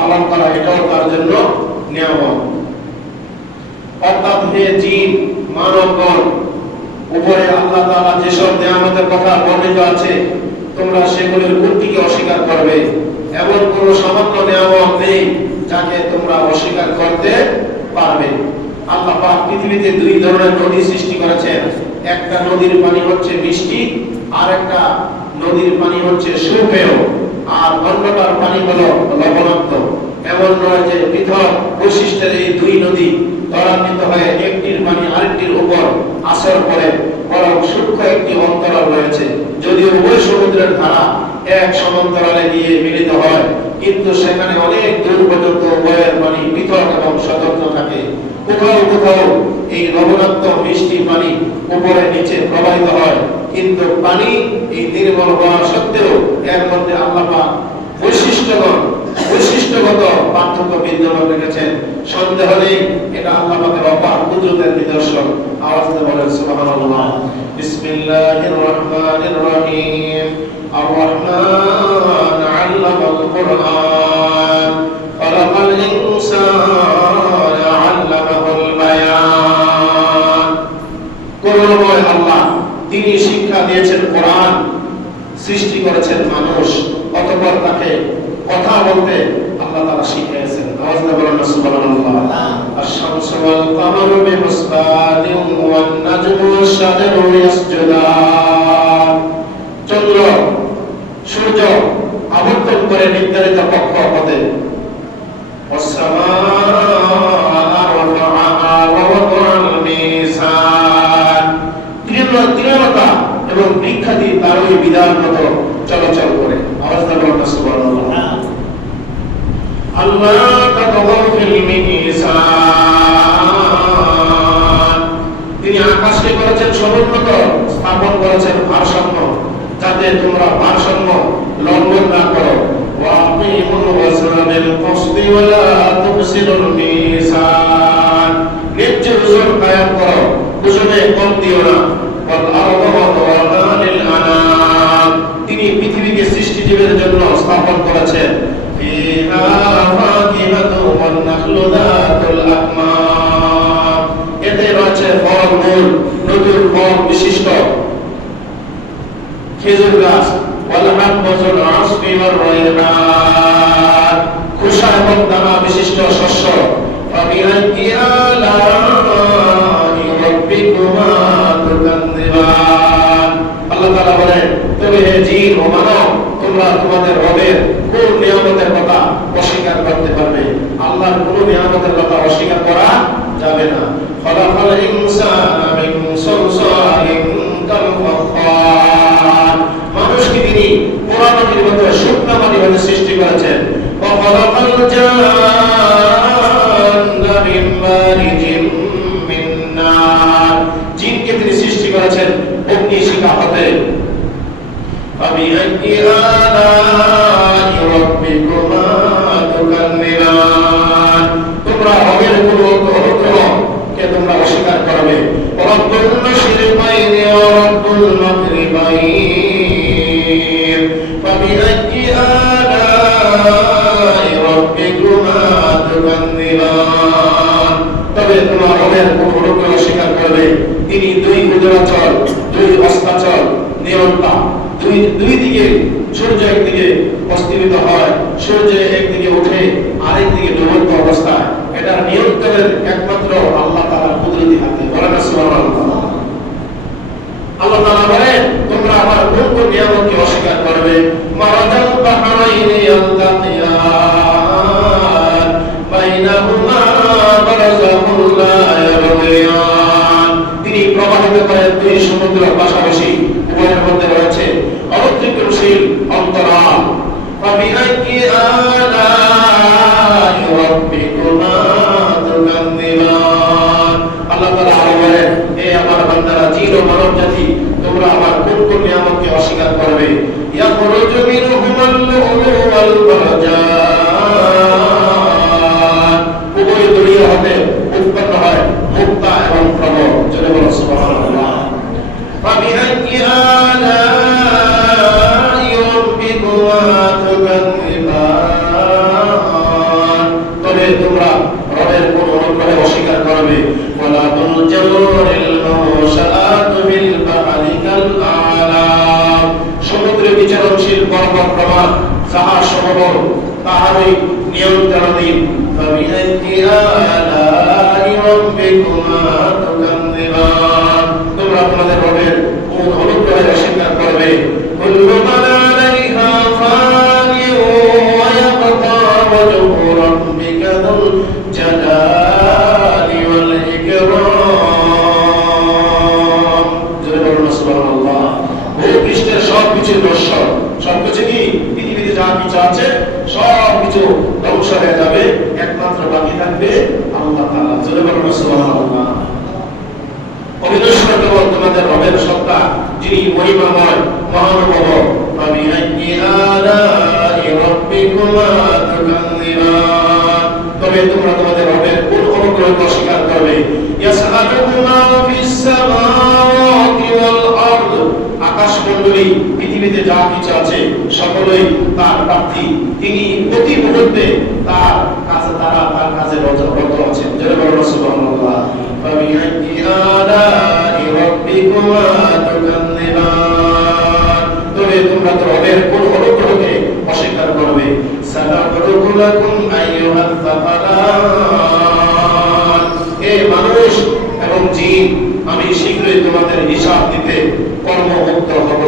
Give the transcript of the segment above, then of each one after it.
পালন করা এটাও তার জন্য নিয়ামত। অর্থাৎ হে জিন মানবগণ, উপরে আল্লাহ তাআলা যেসব নিয়ামতের কথা বর্ণিত আছে তোমরা সেগুলোর কোনটিকে অস্বীকার করবে? এমন কোন সামান্য নিয়ামত নেই যাকে তোমরা অস্বীকার করতে পারবে। আল্লাহ পাক পৃথিবীতে দুই ধরনের নদী সৃষ্টি করেছেন। একটা নদীর পানি হচ্ছে মিষ্টি, আর একটা নদীর পানি হচ্ছে সুপেয়, আর অন্যটার পানি হলো লবণাক্ত। এমন নয় যে পৃথক বৈশিষ্ট্যের এই দুই নদী ত্বরান্বিত হয়ে একটির পানি আরেকটির উপর আসর করে, বরং সূক্ষ্ম একটি অন্তরাল রয়েছে। যদিও ওই সমুদ্রের ধারা এক সমান্তরালে গিয়ে মিলিত হয়, কিন্তু সেখানে অনেক দূর পর্যন্ত উভয়ের পানি পৃথক এবং স্বতন্ত্র থাকে। কোথাও কোথাও এই লবণাক্ত মিষ্টি পানি উপরে নিচে প্রবাহিত হয়, কিন্তু পানি এই নির্মল হওয়া সত্ত্বেও এর মধ্যে আল্লাহ পাক বৈশিষ্ট্যগত পার্থক্য বিদ্যমান রেখেছেন। সন্দেহ নেই এটা আল্লাহ পাকের অপার কুদরতের নিদর্শন। আওয়াজ দিয়ে বলেন সুবহানাল্লাহ। বিসমিল্লাহির রহমানির রহিম। আর রহমান আল্লামাল কুরআন খালাকাল ইনসানা আল্লামাহুল বায়ান। করুণাময় আল্লাহ, তিনি শিক্ষা দিয়েছেন কোরআন, সৃষ্টি করেছেন মানুষ, অতঃপর তাকে কথা বলতে আল্লাহ তাআলা শিখিয়েছেন। আওয়াজ দিয়ে বলেন সুবহানাল্লাহ। আশ-শামসু ওয়াল কামারু বিহিসবানিন ওয়ান নাজমু ওয়াশ-শাজারু ইয়াসজুদান। চন্দ্র সূর্য আবর্তন করে নির্ধারিত কক্ষপথে। ওয়াস-সামাআ রাফাআহা ওয়া ওয়াদাআল মিজান। দৃঢ়তা এবং বিখ্যাতি তার ওই বিধান মতো চলাচল করে। আওয়াজ দিয়ে বলেন সুবহানাল্লাহ। আল্লাহ তাতাগাউ ফিল মিজান। তিনি আকাশকে করেছেন সমুন্নত, স্থাপন করেছেন ভারসাম্য, যাতে তোমরা ভারসাম্য লঙ্ঘন না করো। ওয়া আকিমুল ওয়াজনা বিল কিসতি ওয়া লা তুফসিদুল মিজান। ন্যায্য ওজন কায়েম করো, ওজনে কম দিও না। ওয়াল আরদা ওয়াদাআ লিল আনাম। তিনি পৃথিবীকে সৃষ্টিজীবের জন্য স্থাপন করেছেন। ফিহা ফাকিহাতু ওয়ান নাখলু যাতুল আকমাম। এতে রয়েছে ফলমূল, নতুন ফল বিশিষ্ট খেজুর গাছ। ওয়াল হাব্বাতুল আসফি ওয়ার রায়হান। খোসা এবং দানা বিশিষ্ট শস্য। ফাবিআইয়ি আলাই রাব্বিকুমা তুকাযযিবান। আল্লাহ তাআলা বলেন, তবে হে জিন ও মানব, তোমরা তোমাদের রবের কোন নিয়ামতের কথা অস্বীকার করতে পারবে? আল্লাহর কোন নিয়ামতের কথা অস্বীকার করা যাবে না। খালাকাল ইনসানা মিন সালসালিন কাল ফাখখার। মানুষকে তিনি পোড়ামাটির মতো শুকনা মাটি হতে সৃষ্টি করেছেন। ওয়া খালাকাল জান্না মিন মারিজিম মিন নার। জিনকে তিনি সৃষ্টি করেছেন অগ্নিশিখা হতে। ফাবিআইয়ি আলাই রাব্বিকুমা তুকাযযিবান। তোমরা রবের কোন অনুগ্রহকে তোমরা অস্বীকার করবে। রব্বুল মাশরিকাইনি ওয়া রব্বুল মাগরিবাইন। ফাবিআইয়ি আলাই রাব্বিকুমা তুকাযযিবান। তবে তোমরা রবের কোন অনুগ্রহ অস্বীকার করবে? তিনি দুই কুদরতল, দুই অস্তাচল, নিয়ন্তা, দুই দিকে সূর্য একদিকে অস্তমিত হয়, সূর্য একদিকে উঠে আরেক দিকে ডুবন্ত অবস্থায়। এটার নিয়ন্ত্রণের একমাত্র আল্লাহ তাআলার কুদরতি হাতে। বলেন সুবহানাল্লাহ। আল্লাহ তাআলা বলেন, তোমরা আমার কোন কোন নিয়ামতকে অস্বীকার করবে? মারাজাল বাহরাইনি ইয়ালতাকিয়ান বাইনাহুমা বারযাখুন লা ইয়াবগিয়ান। তিনি প্রবাহিত করেন দুই সমুদ্র পাশাপাশি, উভয়ের মধ্যে রয়েছে অতিক্রমশীল অন্তরাল। ফাবিআইয়ি আলাই রাব্বিকুমা তুকাযযিবান। আল্লাহ তাআলা আরো বলেন, হে আমার বান্দারা, জিন ও মানব জাতি, তোমরা আমার কোন কোন নিয়ামতকে অস্বীকার করবে? তাহারই নিয়ন্ত্রণাধীন। ফাবিআইয়ি আলাই রাব্বিকুমা তুকাযযিবান, তোমরা তোমাদের রবের কোন অনুগ্রহের অস্বীকার করবে? কুল্লু মান আলাইহা ফানিন ওয়া ইয়াবকা ওয়াজহু রাব্বিকা যুল জালালি ওয়াল ইকরাম। জোরে বলুন সুবহানাল্লাহ। ভূপৃষ্ঠের সবকিছু নশ্বর, সবকিছু কি পৃথিবীতে যা কিছু আছে সবকিছু ধ্বংস হয়ে যাবে, একমাত্র বাকি থাকবে আল্লাহ তাআলা। জোরে বলুন সুবহানাল্লাহ। অবিনশ্বর কেবল তোমাদের রবের সত্তা, যিনি মহিমাময় মহানুভব। ফাবিআইয়ি আলাই রাব্বিকুমা তুকাযযিবান, তবে তোমরা তোমাদের রবের কোন অনুগ্রহকে অস্বীকার করবে? ইয়াসআলুহু মা ফিস সামাওয়াতি ওয়াল আরদ, আকাশমণ্ডলী পৃথিবীতে যা কিছু আছে সকলেই তার প্রার্থী। তিনি প্রতি মুহূর্তে তার কাছে রত আছেন। জোরে বলুন সুবহানাল্লাহ। ফাবিআইয়ি আলাই রাব্বিকুমা তুকাযযিবান, তবে তোমরা তো রবের কোন অনুগ্রহকে অস্বীকার করবে? সানাফরুগু লাকুম আইয়ুহাস সাকালান, হে মানুষ এবং জিন, আমি শীঘ্রই তোমাদের হিসাব দিতে কর্মমুক্ত হব।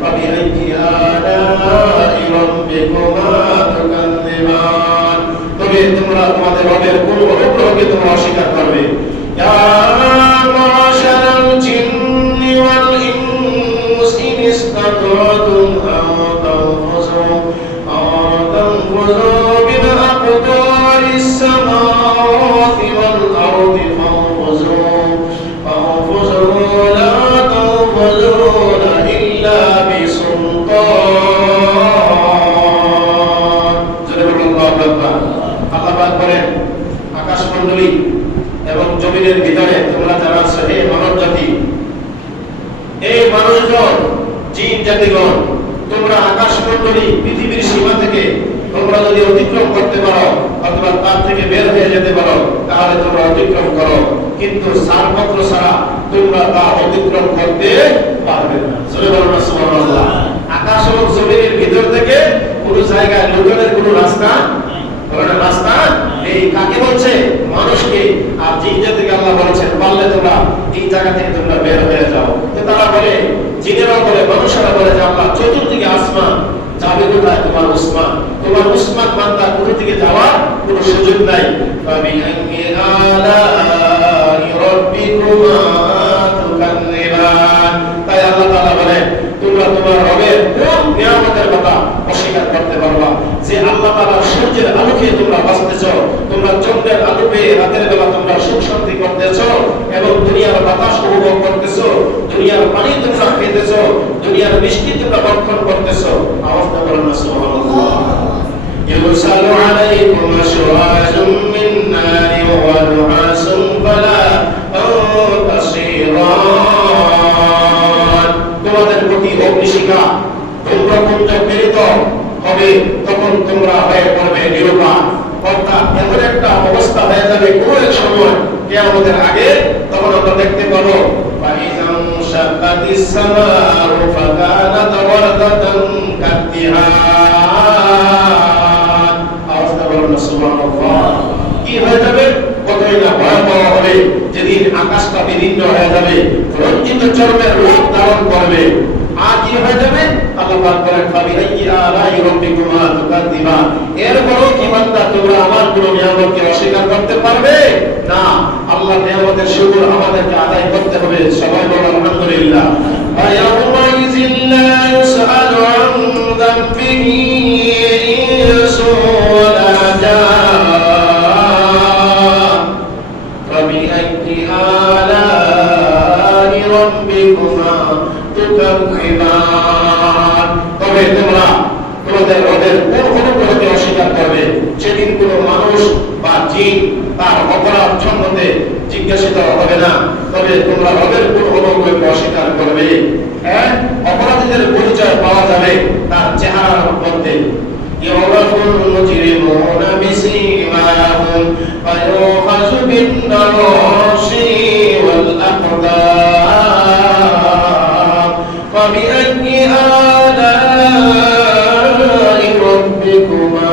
ফাবিআইয়ি আলাই রাব্বিকুমা তুকাযযিবান, তবে তোমরা তোমাদের রবের কোন অনুগ্রহকে তোমরা অস্বীকার করবে? ইয়া মাশারাল জিন্নি ওয়াল ইনসি ইন ইসতাতাতুম আন তানফুযু মিন আকতারিস সামাওয়াতি ওয়াল আরদি ফানফুযু লা তানফুযুনা ইল্লা বিসুলতান। জোরে বলুন আল্লাহু আকবার। আল্লাহ পাক বলেন, আকাশমণ্ডলী এবং জমিনের ভিতরে তোমরা যারা আছো, হে মানব জাতি, এই মানুষগণ, জিন জাতিগণ, তোমরা আকাশমণ্ডলী পৃথিবীর সীমা থেকে তোমরা যদি অতিক্রম করতে পারো অথবা তার থেকে বের হয়ে যেতে পারো, তাহলে তোমরা অতিক্রম করো, কিন্তু ছাড়পত্র ছাড়া তোমরা তা অতিক্রম করতে পারবে না। জোরে বলুন সুবহানাল্লাহ। আকাশ এবং জমিনের ভিতর থেকে কোনো জায়গায় লোকের কোনো রাস্তা এই কাকে বলছে? মানুষকে। আর জিন জাতিকে আল্লাহ বলেছেন, পারলে তোমরা এই জায়গা থেকে তোমরা বের হয়ে যাও। তো তারা বলে, জিনেরা বলে, মানুষেরা বলে যে আল্লাহ চতুর্দিকে আসমান, যাবে কোথায় তোমার উসমান? তোমার উসমান বান্দা কোথা থেকে যাওয়ার কোনো সুযোগ নাই। ফাবিআইয়ি আলাই রাব্বিকুমা তুকাযযিবান, তাই আল্লাহ তাআলা বলেন, তোমরা তোমার রবের কোন নিয়ামতের কথা অস্বীকার করতে পারবা? যে আল্লাহ তাআলা সূর্যের আলোকে তোমরা বাঁচতেছো, তোমরা চন্দ্রের আলো পেয়ে রাতের বেলা তোমরা সুখ শান্তি করতেছো এবং দুনিয়ার বাতাস উপভোগ করতেছো, দুনিয়ার পানি তোমরা খেতেছো, দুনিয়ার মিষ্টি তোমরা ভক্ষণ করতেছো। আওয়াজ দিয়ে বলুন সুবহানাল্লাহ। ইউসালু আলাইকুম আশওয়াজুম মিন নারি ওয়া নুহাসুন ফালা তাসিরান, তোমাদের প্রতি অগ্নিশিখা ধূম্রপুঞ্জ প্রেরিত হবে, তখন তোমরা হয়ে পড়বে নিরুপায়। অর্থাৎ এমন একটা অবস্থা হয়ে যাবে কোন এক সময় কিয়ামতের আগে, তখন আমরা দেখতে পাবো ফাইজাম শাকাতিস সামাউ ফাকানাত ওয়ারদাতান কাতিহান। আওয়াজ দিয়ে বলুন সুবহানাল্লাহ। কি হয়ে যাবে? কতই না ভয়াবহ হবে, যেদিন আকাশটা বিদীর্ণ হয়ে যাবে, রঞ্জিত চর্মের রূপ ধারণ করবে। আর কি হয়ে যাবে? আল্লাহ পাক বলেন, ফাবিআইয়ি আলাই রাব্বিকুমা তুকাযযিবান, এরপরও কি বান্দা তোমরা আমার কোন নিয়ামতকে অস্বীকার করতে পারবে না? আল্লাহর নিয়ামতের শুকর আমাদেরকে আদায় করতে হবে। সবাই বলুন আলহামদুলিল্লাহ। ফায়াউমাইযিন লা ইউসআলু আন যামবিহি ইনসু ওয়ালা জান। ফাবিআইয়ি আলাই রাব্বিকুমা তুকাযযিবান, তবে তোমরা তোমাদের রবের কোন অনুগ্রহকে অস্বীকার করবে? সেদিন কোন মানুষ বা জিন তার অপরাধ সম্বন্ধে জিজ্ঞাসিত হবে না, তবে তোমরা রবের কোন অনুগ্রহকে অস্বীকার করবে। হ্যাঁ, অপরাধীদের পরিচয় পাওয়া যাবে তার চেহারার মধ্যে। ইউরাফুল মুজরিমুনা বিসীমাহুম ফায়ুখাযু বিন-নাওয়াসি ওয়াল আকদাম। ফাবিআইয়ি আলাই রাব্বিকুমা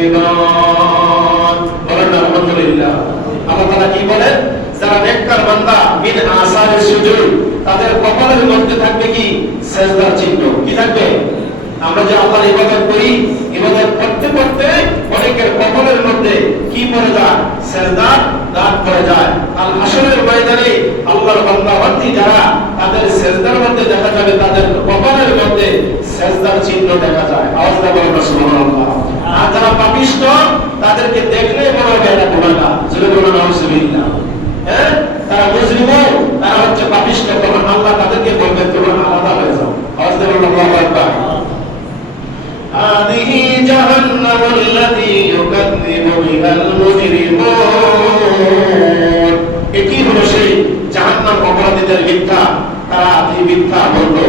তুকান্নিবান। বলেন আলহামদুলিল্লাহ। আল্লাহ তাআলা কি বলেন? যারা নেককার বান্দা মিন আসারিস সুজুদ, তাদের কপালের মধ্যে থাকবে কি? সিজদার চিহ্ন। কি থাকবে? আমরা যে আল্লাহর ইবাদত করি, ইবাদত করতে করতে অনেকের কপালের মধ্যে কি পড়ে যায়? সিজদার দাগ পড়ে যায়। আল হাশরের ময়দানে আল্লাহর বান্দা বান্দি যারা, তাদের সিজদার মধ্যে দেখা যাবে তাদের কপালের মধ্যে সিজদার চিহ্ন দেখা যায়। আওয়াজ দিয়ে বলুন সুবহানাল্লাহ। আর যারা পাপিষ্ঠ, তাদেরকে দেখলে মনে হবে এরা গুনাহগার। জোরে বলুন নাউজুবিল্লাহ। হ্যাঁ, তারা মুজরিমও, তারা হচ্ছে পাপিষ্ঠ। তখন আল্লাহ তাদেরকে বলবেন তোমরা আলাদা হয়ে যাও। আওয়াজ দিয়ে বলুন আল্লাহু আকবার। هذه جهنم التي يكذب بها المجرمون। এটি হলো সেই জাহান্নাম, অপরাধীদের মিথ্যা। তারা এই মিথ্যা বলতো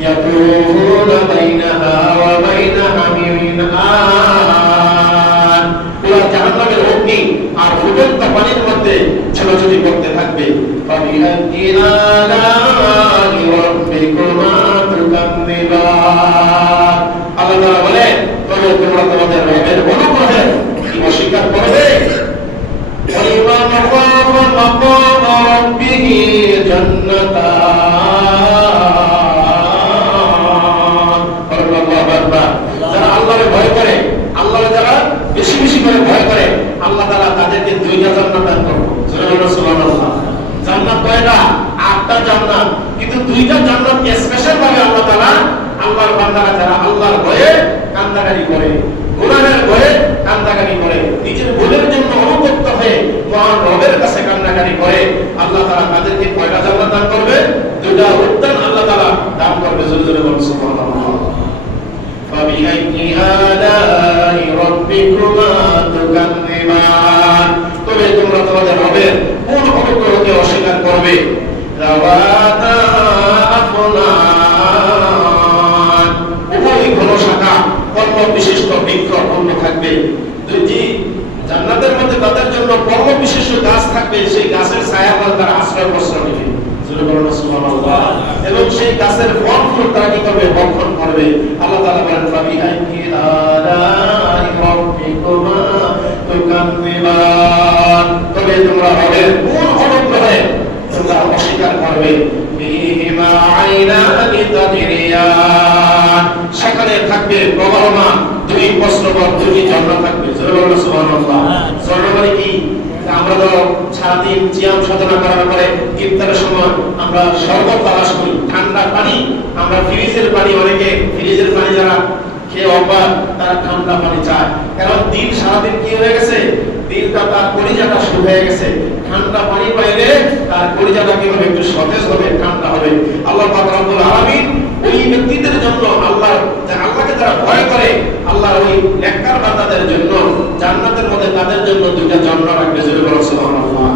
ইয়াতুফুনা বাইনাহা ওয়া বাইনা হামিমিন আন। পুরো জাহান্নামের অগ্নি আর ফুটন্ত পানির মধ্যে ছোটাছুটি করতে থাকবে। ফাবিআইয়ি আলাই রাব্বিকুমা তুকান্নিবান। আল্লাহ তাআলা বলেন, তবে তোমরা তোমাদের রবের অনুগ্রহে কি অস্বীকার করবে? ওয়ালিমান খাফা মাকাম রাব্বিহি জান্নাতান। আল্লাহু আকবার। যারা আল্লাহকে ভয় করে, আল্লাহকে যারা বেশি বেশি করে ভয় করে, আল্লাহ তাআলা তাদেরকে দুইটা জান্নাত দান করবে। সুবহানাল্লাহ। জান্নাত কয়টা? 8টা জান্নাত। কিন্তু দুইটা জান্নাত স্পেশাল ভাবে আল্লাহ তাআলা আল্লাহর বান্দারা যারা আল্লাহর ভয়ে কান্নাকাটি করে, গুনাহের ভয়ে কান্নাকাটি করে, নিজের ভুলের জন্য অনুতপ্ত হয়ে মহান রবের কাছে কান্নাকাটি করে, আল্লাহ তাআলা তাদেরকে কয়টা জান্নাত দান করবে? দুইটা উদ্যান আল্লাহ তাআলা দান করবে। জোরে জোরে বলুন সুবহানাল্লাহ। ফাবিআইয়ি আলাই রাব্বিকুমা তুকান্নিবান। তবে তোমরা তোমাদের রবের কোন অনুগ্রহকে অস্বীকার করবে? যাওয়াতা আফনান। উভয় ঘন শাখা কর্ম বিশিষ্ট বৃক্ষ পূর্ণ থাকবে। দুইটি জান্নাতের মধ্যে তাদের জন্য কর্ম বিশিষ্ট গাছ থাকবে। সেই গাছের ছায়া তারা আশ্রয় প্রশ্রয় নেবে। সুবহানাল্লাহ। এবং সেই গাছের ফল ফুল তারা কি করবে? ভক্ষণ করবে। আল্লাহ তাআলা বলেন ফাবিআইয়ি আলাই রাব্বিকুমা তুকান্নিবান। তবে তোমরা রবের কোন অনুগ্রহে তোমরা অস্বীকার করবে? ফীহিমা আইনানি তাজরিয়ান। সেখানে থাকবে প্রবাহমান দুই প্রশ্নপথ, দুটি ঝর্ণা থাকবে। সুবহানাল্লাহ। ঝর্ণা মানে কি? আমরা তো সারাদিন জিয়াম সাধনা করার পরে ইফতারের সময় আমরা শরবত তালাশ করি, ঠান্ডা পানি। আমরা ফ্রিজের পানি, অনেকে ফ্রিজের পানি যারা খেয়ে অভ্যাস, তারা ঠান্ডা পানি চায়। কারণ দিন সারাদিন কি হয়ে গেছে? দিনটা তার কলিজাটা শুকিয়ে গেছে। ঠান্ডা পানি পাইলে তার কলিজাটা কি হবে? একটু সতেজ হবে, ঠান্ডা হবে। আল্লাহ পাক রব্বুল আলামিন ওই ব্যক্তিদের জন্য, আল্লাহকে যারা ভয় করে, আল্লাহর ওই নেককার বান্দাদের জন্য জান্নাতের মধ্যে তাদের জন্য দুইটা ঝর্ণা রাখবে। জোরে বলুন সুবহানাল্লাহ।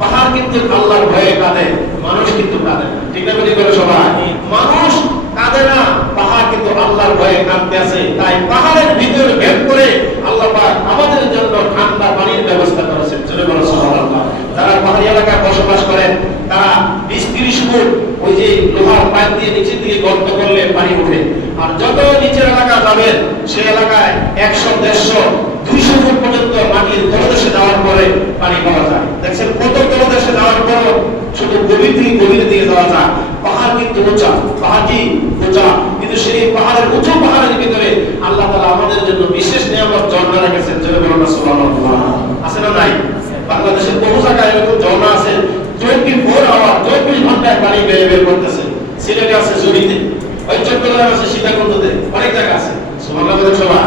পাহাড় কিন্তু আল্লাহর ভয়ে কাঁদে, মানুষ কিন্তু কাঁদে না। ঠিক না বলি করে সবাই? মানুষ কাঁদে না, পাহাড় কিন্তু আল্লাহর ভয়ে কাঁদতে আছে। তাই পাহাড়ের ভিতরে ভেদ করে আল্লাহ পাক আমাদের জন্য ঠান্ডা পানির ব্যবস্থা করেছেন। জোরে বলুন সুবহানাল্লাহ। যারা পাহাড়ি এলাকায় বসবাস করেন, তারা 20-30 ফুট ওই যে লোহার পাইপ দিয়ে নিচের দিকে গর্ত করলে পানি ওঠে। আর যত নিচের এলাকা যাবেন, সেই এলাকায় 100-150-200 ফুট পর্যন্ত মাটির তলদেশে যাওয়ার পরে পানি পাওয়া যায়। দেখছেন কত তলদেশে যাওয়ার পর শুধু গভীর থেকে গভীর দিকে যাওয়া যায়। পাহাড় কিন্তু উঁচা, পাহাড় কি উঁচা, কিন্তু সেই পাহাড়ের উঁচু পাহাড়ের ভিতরে আল্লাহ তাআলা আমাদের জন্য বিশেষ নিয়ামত ঝর্ণা রেখেছেন। জোরে বলুন সুবহানাল্লাহ। আছে না নাই? বাংলাদেশের বহু জায়গায় এরকম ঝর্ণা আছে, 24 আওয়ার 24 ঘন্টায় পানি বের করতেছে। সিলেটে আছে, জুড়িতে, ওই চট্টগ্রামে আছে, সীতাকুণ্ডতে, অনেক জায়গা আছে। সুবহানাল্লাহ। সবাই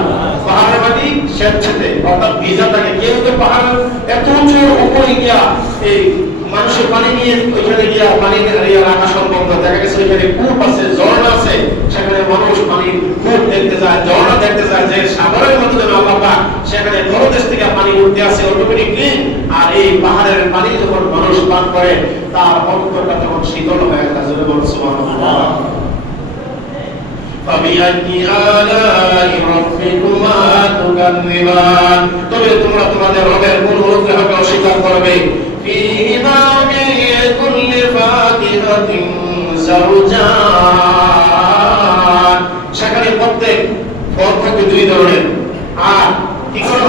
পাহাড়ের মাটি স্বেচ্ছাতে অর্থাৎ ভিজা থাকে। কেউ তো পাহাড়ের এত উঁচু উপরে গিয়া এই মানুষের পানি নিয়ে ওইখানে গিয়া পানি রাখা সম্ভব না। দেখা গেছে ওইখানে কূপ আছে, ঝর্ণা আছে, সেখানে মানুষ পানির কূপ দেখতে যায়, ঝর্ণা দেখতে যায়, যে সাগরের মধ্যে যেন আল্লাহ পাক সেখানে তলদেশ থেকে পানি উঠতে আসে অটোমেটিকলি। আর এই পাহাড়ের পানি যখন মানুষ পান করে, তার অন্তরটা তখন শীতল হয়ে যায়। জোরে বলুন সুবহানাল্লাহ। ফাবিআইয়ি আলাই রাব্বিকুমা তুকান্নিবান। তবে তোমরা তোমাদের রবের কোন অনুগ্রহকে অস্বীকার করবে? ফীহিমা মিন কুল্লি ফাকিহাতিন যাওজান। সেখানে প্রত্যেক ফল থাকবে দুই ধরনের। আর কি করে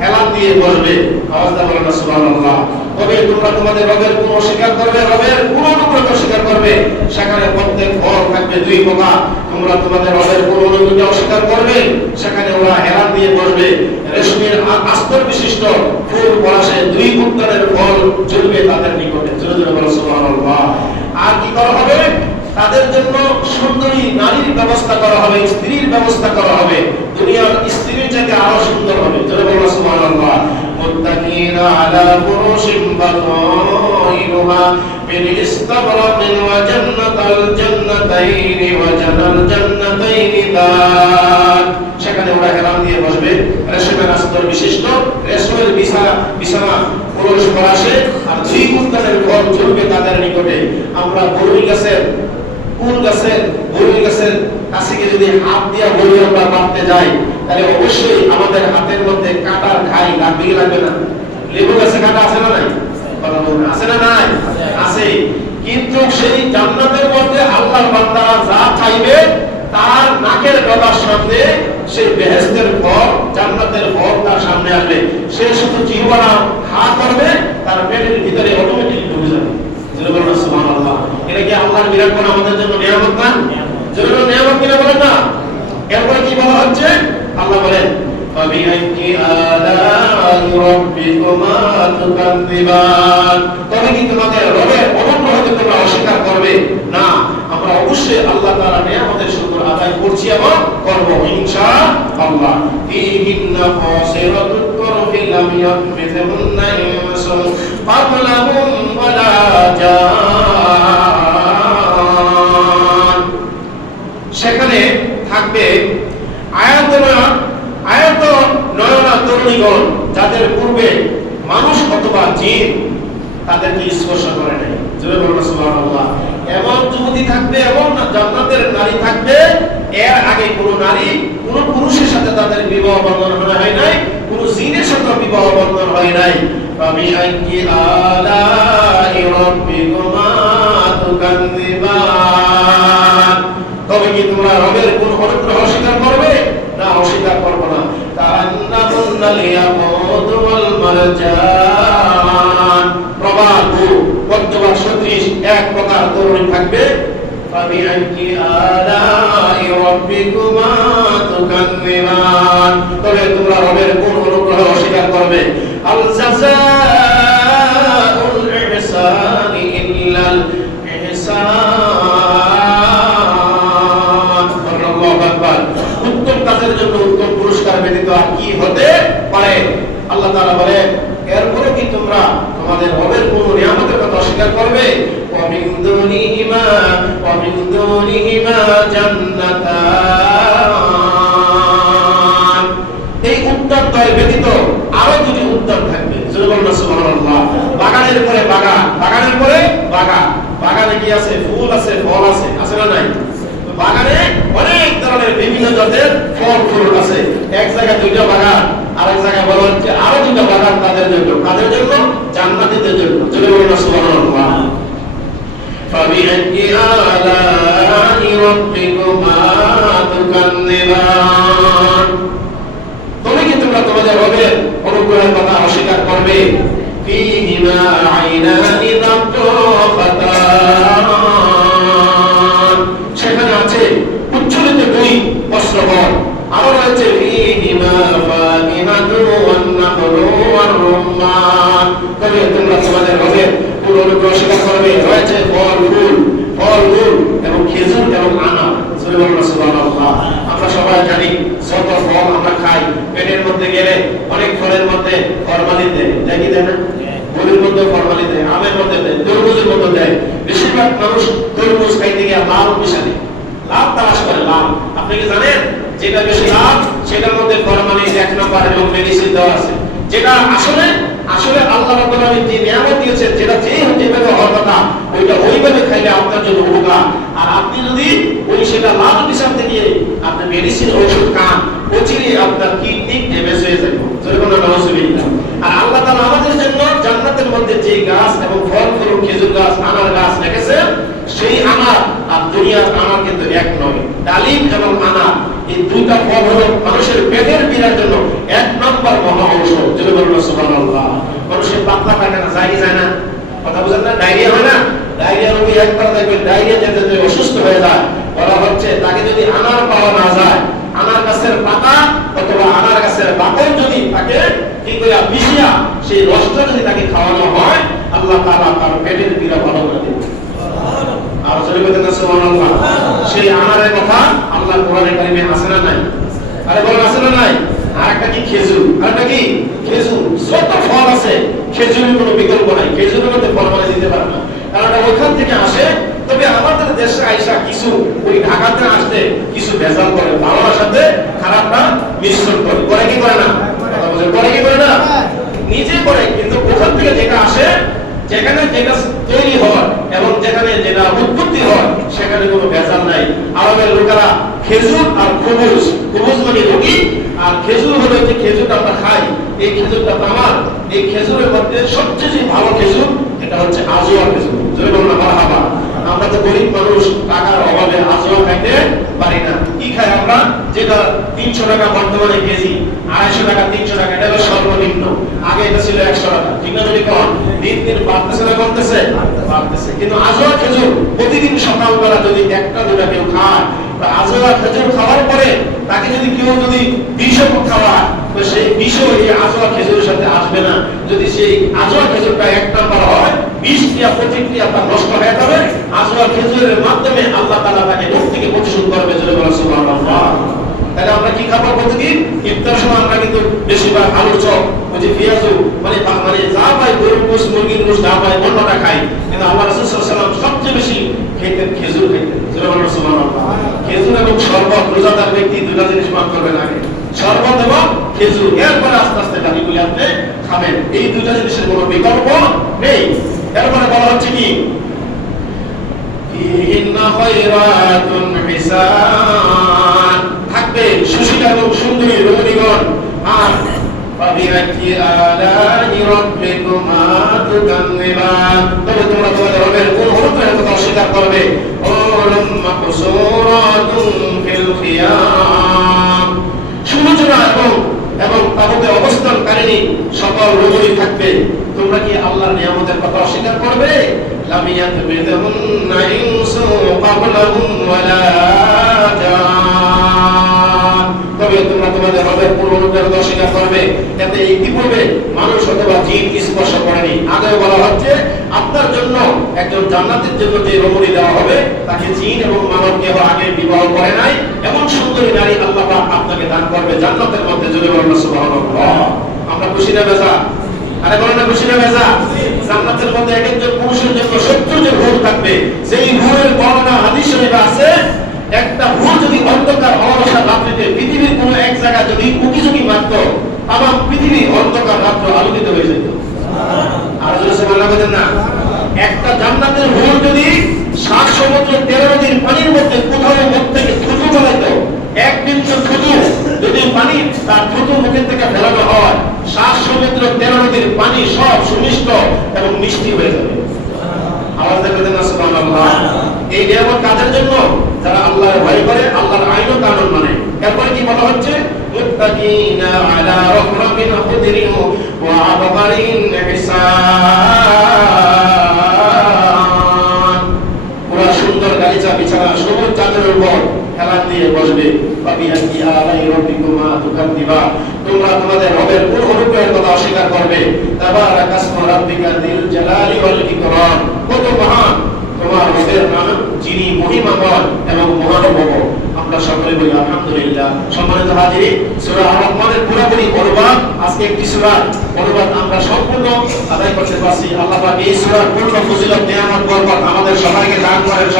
হেলান দিয়ে বসবে। আওয়াজ দাও বলেন সুবহানাল্লাহ। তবে তোমরা তোমাদের রবের গুণ অস্বীকার করবে, রবের গুণ অনুগ্রহ অস্বীকার করবে, সেখানে প্রত্যেক ফল থাকবে দুই প্রকার। তোমরা তোমাদের রবের গুণ অনুগ্রহ অস্বীকার করবে, সেখানে ওরা হেলান দিয়ে বসবে। রেশমের আস্তর বিশিষ্ট ফুল পলাশে দুই উদ্যানের ফল ঝুলবে তাদের নিকটে। জোরে জোরে বলেন সুবহানাল্লাহ। আর কি করা হবে? তাদের জন্য সুন্দরী নারীর ব্যবস্থা করা হবে, স্ত্রীর ব্যবস্থা করা হবে, দুনিয়ার স্ত্রীর চাইতে আরো সুন্দর হবে। জোরে বলুন সুবহানাল্লাহ। মুত্তাকিনা আলা ফুরুশিন বাতাইনুহা মিন ইস্তাবরাকিন ওয়া জান্নাতাল জান্নাতাইনি ওয়া জানাল জান্নাতাইনি দান। সেখানে ওরা হেলান দিয়ে বসবে, রেশমের আস্তর বিশিষ্ট রেশমের বিছানা পুরুষ পলাশে আর দুই উদ্যানের ফল ঝুলবে তাদের নিকটে। আমরা বরুই গাছের কুল গাছের বরুই গাছের কাছে গিয়ে যদি হাত দিয়ে বরুই আমরা পাড়তে যাই, তাহলে অবশ্যই আমাদের হাতের মধ্যে কাঁটার ঘাই লাগবে কি লাগবে না? লেবু গাছে কাঁটা আছে না নাই? আছে না নাই? আছে। কিন্তু সেই জান্নাতের মধ্যে আল্লাহর বান্দারা যা চাইবে তার নাকের গলার সামনে সেই বেহেশতের ফল, জান্নাতের ফল তার সামনে আসবে। সে শুধু জিহ্বাটা হা করবে, তার পেটের ভিতরে অটোমেটিক ঢুকে যাবে। জোরে বলুন সুবহানাল্লাহ। এটা কি আল্লাহর বিরাট কোন আমাদের জন্য নিয়ামত না? জোরে বলুন নিয়ামত কিনা বলেন না? এরপরে কি বলা হচ্ছে? আল্লাহ বলেন ফাবিআইয়ি আলাই রাব্বিকুমা তুকাযযিবান। তবে কি তোমাদের রবের অনুগ্রহকে তোমরা অস্বীকার করবে না? আমরা অবশ্যই আল্লাহ তাআলার নিয়ামতের শুকর আদায় করছি এবং করব ইনশাআল্লাহ। ফীহিন্না কাসিরাতুত তারফি লাম ইয়াতমিথুন্না ইনসুন ক্বাবলাহুম ওয়ালা জান। সেখানে থাকবে আয়াত নয়না তরুণীগণ, যাদের পূর্বে মানুষ অথবা জিন তাদেরকে স্পর্শ করে নাই। জোরে বলুন সুবহানাল্লাহ। এমন যুবতী থাকবে, এমন জান্নাতের নারী থাকবে, এর আগে কোন নারী কোন পুরুষের সাথে তাদের বিবাহ বন্ধন হয় নাই, কোন জিনের সাথে বিবাহ বন্ধন হয় নাই। ফাবিআইয়ি আলাই রাব্বিকুমা তুকাযযিবান। তবে কি তোমরা রবের কোন অনুগ্রহ অস্বীকার করবে না? অস্বীকার করব না। কান্নাহুন্নাল ইয়াকুত ওয়াল মারজান। প্রবাল ও পদ্মবার সদৃশ এক প্রকার তরুণী থাকবে। ফাবিআইয়ি আলাই রাব্বিকুমা তুকাযযিবান। তবে তোমরা রবের কোন অনুগ্রহ অস্বীকার করবে? আল জাযাউল ইহসানি ইল্লাল ইহসান। আল্লাহু আকবার। উত্তম কাজের জন্য উত্তম পুরস্কার ব্যতীত আর কি হতে পারে? আল্লাহ তাআলা বলেন এরপরে কি তোমরা তোমাদের রবের কোন নিয়ামতের কথা অস্বীকার করবে? ওয়া মিন দুনিহিমা জান্নাতান। এই উদ্যানদ্বয় ব্যতীত আরো দুটি উদ্যান থাকবে। জোরে বলুন সুবহানাল্লাহ। বাগানের পরে বাগান, বাগানের পরে বাগান। বাগানে কি আছে? ফুল আছে, ফল আছে, আছে না নাই? বাগানে অনেক ধরনের বিভিন্ন জাতের ফল ফুল আছে। এক জায়গায় দুইটা বাগান, আরেক জায়গায় বলা হচ্ছে আরো দুইটা বাগান তাদের জন্য। কাদের জন্য? জান্নাতীদের জন্য। জোরে বলুন সুবহানাল্লাহ। ফাবিআইয়ি আলাই রাব্বিকুমা তুকাযযিবান। তবে কি তোমরা তোমাদের রবের অনুগ্রহের কথা অস্বীকার করবে? ফীহিমা আইনানি তাফতারান। সেখানে আছে উচ্ছলিত দুই অস্ত্রবল। আরো রয়েছে ফীহিমা ফাকিহাতুন ওয়ান নাখলু ওয়ার রুম্মান। তবে তোমরা তোমাদের রবের পুরো অনুগ্রহ স্বীকার করবে। রয়েছে ফল ফুল এবং খেজুর এবং আনার। জোরে বলুন সুবহানাল্লাহ। আমরা সবাই জানি যত ফল আমরা খাই, পেটের মধ্যে গেলে অনেক ফলের মধ্যে ফরমালিন দেয়, দেখি দেয় না? গরুর মধ্যে ফরমালিন দেয়, আমের মধ্যে দেয়, তরমুজের মধ্যে দেয়। বেশিরভাগ মানুষ তরমুজ খাইতে গিয়ে লাভ মিশালে, লাভ তালাশ করে লাভ। আপনি কি জানেন যেটা বেশি লাভ সেটার মধ্যে ফরমালিন 1 নাম্বার এবং মেডিসিন দেওয়া আছে। যেটা আসলে আল্লাহ রাব্বুল আলামিন যে নিয়ামত দিয়েছেন, যেটা যেভাবে হওয়ার কথা ওইটা ওইভাবে খাইলে আপনার জন্য উপকার। আর আপনি যদি ওই সেটা লাভ মিশাতে গিয়ে আপনি মেডিসিন ঔষধ খান, অচিরে আপনার কিডনি ড্যামেজ হয়ে যাবে। যেরকম নাউজুবিল্লাহ। আর আল্লাহ তাআলা আমাদের জন্য জান্নাতের মধ্যে যে গাছ এবং ফল ফুল খেজুর গাছ, আনার গাছ রেখেছেন, সেই আনার আর দুনিয়ার আনার কিন্তু এক নয়। ডালিম এবং আনার এই দুইটা ফল হলো মানুষের পেটের পীড়ার জন্য 1 নম্বর মহা ঔষধ। জোরে বলুন সুবহানাল্লাহ। মানুষের পাতলা পায়খানা যায় কি যায় না? কথা বুঝেন না? ডায়রিয়া হয় না? ডায়রিয়া রোগী একবার দেখবেন ডায়রিয়া যেতে যেতে অসুস্থ হয়ে যায়। বলা হচ্ছে তাকে যদি আনার পাওয়া না যায়, আনার গাছের পাতা অথবা আনার গাছের বাকল যদি তাকে কি করে মিশিয়া সেই রসটা যদি তাকে খাওয়ানো হয়, আল্লাহ তাআলা তার পেটের পীড়া ভালো করে দেবেন। আর জোরে বলতে না সুবহানাল্লাহ। সেই আনারের কথা আল্লাহ কোরআনে কারিমে আছে না নাই? আরে বলেন আছে না নাই? আর একটা কি খেজুর, আর একটা কি খেজুর। যত ফল আছে খেজুরের কোনো বিকল্প নাই, খেজুরের মধ্যে ফল মানে দিতে পারে না, কারণ এটা ওইখান থেকে আসে। তবে আমাদের দেশে আইসা কিছু ওই ঢাকাতে আসতে কিছু ভেজাল করে, ভালোর সাথে খারাপটা মিশ্রণ করে, করে কি করে না? কথা বলেন করে কি করে না? নিজে করে, কিন্তু ওখান থেকে যেটা আসে, যেখানে যেটা তৈরি হয় এবং যেখানে যেটা উৎপত্তি হয় সেখানে কোনো ভেজাল নাই। আরবের লোকেরা খেজুর আর খবুজ, খবুজ মানে রুটি, আর খেজুর হলো যে খেজুরটা আমরা খাই, এই খেজুরটা আমার, এই খেজুরের মধ্যে সবচেয়ে যে ভালো খেজুর এটা হচ্ছে আজওয়া খেজুর। জোরে বলুন না মারহাবা। আমরা তো গরিব মানুষ, টাকার অভাবে আজওয়া খাইতে পারি না। কি খাই আমরা? যেটা 300 টাকা বর্তমানে কেজি, 250 টাকা 300 টাকা, এটা হলো সর্বনিম্ন। আগে এটা ছিল 100 টাকা। ঠিক না? যদি কম দিন দিন বাড়তেছে না কমতেছে? বাড়তেছে। কিন্তু আজওয়া খেজুর প্রতিদিন সকালবেলা যদি একটা দুটা কেউ খায়, আজওয়া খেজুর খাওয়ার পরে তাকে যদি কেউ যদি 20 খাওয়ায়, তো সেই 20 এই আজওয়া খেজুরের সাথে আসবে না। যদি সেই আজওয়া খেজুরটা 1 নাম্বার হয়, 20 ক্রিয়া প্রতিক্রিয়া তার নষ্ট হয়ে যাবে। আজওয়া খেজুরের মাধ্যমে আল্লাহ তাআলা তাকে রোগ থেকে প্রতিশোধ করবে। জোরে বলুন সুবহানাল্লাহ। তাহলে আমরা কি খাবো প্রতিদিন? ইফতার সময় আমরা কিন্তু বেশিরভাগ আলুর চপ, ওই যে পেঁয়াজু মানে যা পাই, গরুর গোশ, মুরগির গোশ যা পাই অন্যটা খাই, কিন্তু আল্লাহ রাসূল সাল্লাল্লাহু আলাইহি ওয়াসাল্লাম সবচেয়ে বেশি খেতেন খেজুর খেতেন। জোরে বলুন সুবহানাল্লাহ। খেজুর এবং শরবত, রোজাদার ব্যক্তি দুটো জিনিস পান করবেন আগে, শরবত এবং খেজুর, এরপরে আস্তে আস্তে বাকিগুলি আপনি খাবেন। এই দুটো জিনিসের কোনো বিকল্প নেই। এরপরে বলা হচ্ছে কি ইন্না খায়রাতুন হিসান, থাকবে সুশীলা এবং সুন্দরী রমণীগণ। আর ফাবিআইয়ি আলাই রাব্বিকুমা তুকাজ্জিবান, তবে তোমরা তোমাদের রবের কোন অনুগ্রহের কথা অস্বীকার করবে। ওয়ালাম মাকসুরাতুন ফিল খিয়াম, সুলোচনা এবং তাবুতে অবস্থানকারিণী সকল রমণী থাকবে। তোমরা কি আল্লাহর নিয়ামতের কথা অস্বীকার করবে? লাম ইয়াতবিদহুন্না ইনসু ক্বাবলাহুম ওয়ালা জান, তবে তোমরা তোমাদের রবের পূর্ণ অনুগ্রহের কথা অস্বীকার করবে। এতে ইতিপূর্বে মানুষ অথবা জিন স্পর্শ করেনি। আগে বলা হচ্ছে আপনার জন্য একজন জান্নাতের জন্য যে রমণী দেওয়া হবে তাকে জিন এবং মানব কেউ আগে বিবাহ করে নাই। এমন সুন্দরী নারী আল্লাহ পাক আপনাকে দান করবে জান্নাতের মধ্যে। জোরে বলুন সুবহানাল্লাহ। আমরা খুশি না বেজা? আরে বলেন না খুশি না বেজা? জান্নাতের মধ্যে একজন পুরুষের জন্য 70 জন হুর থাকবে। সেই হুরের বর্ণনা হাদিস শরীফে আছে। একটা হুর যদি অন্ধকার অমাবস্যার রাত্রিতে পৃথিবীর কোনো এক জায়গায় যদি উকিঝুঁকি মারত, তামাম পৃথিবী অন্ধকার রাত্র আলোকিত হয়ে যেত। আর যদি সুবহানাল্লাহ বলেন না, একটা জান্নাতের হুর যদি 7 সমুদ্র 13 নদীর পানির মধ্যে কোথাও মুখ থেকে থুতু ফেলাইতো, এক বিন্দু থুতু যদি পানি তার থুতু মুখের থেকে ফেলানো হয়, 7 সমুদ্র 13 নদীর পানি সব সুমিষ্ট এবং মিষ্টি হয়ে যাবে। আওয়াজ দেবেন না সুবহানাল্লাহ। এই নিয়ামত কাদের জন্য? যারা আল্লাহর ভয় করে, আল্লাহর আইন ও কানুন মানে। এরপরে কি বলা হচ্ছে? মুত্তাকিনা আলা রাকরাবিন খুদরিন ওয়া আবকারিন হিসান, পুরা সুন্দর গালিচা বিছানা সবুজ চাদরের উপর হেলান দিয়ে বসবে। ফাবিআইয়ি আলাই রাব্বিকুমা তুকাজ্জিবান, তোমরা তোমাদের রবের কোন অনুগ্রহের কথা অস্বীকার করবে। তাবারাকাসমু রাব্বিকা যিল জালালি ওয়াল ইকরাম, কত মহান তোমার রবের নাম, যিনি মহিমাময় এবং মহানুভব। আমরা সকলে বলি আলহামদুলিল্লাহ। সম্মানিত হাজিরিন, সূরা আর-রহমানের পুরোপুরি অনুবাদ, আজকে একটি সূরার অনুবাদ আমরা সম্পূর্ণ আদায় করতে পারছি। আল্লাহ পাক এই সূরার পূর্ণ ফজিলত, নিয়ামত, বরকত আমাদের সবাইকে দান করেন।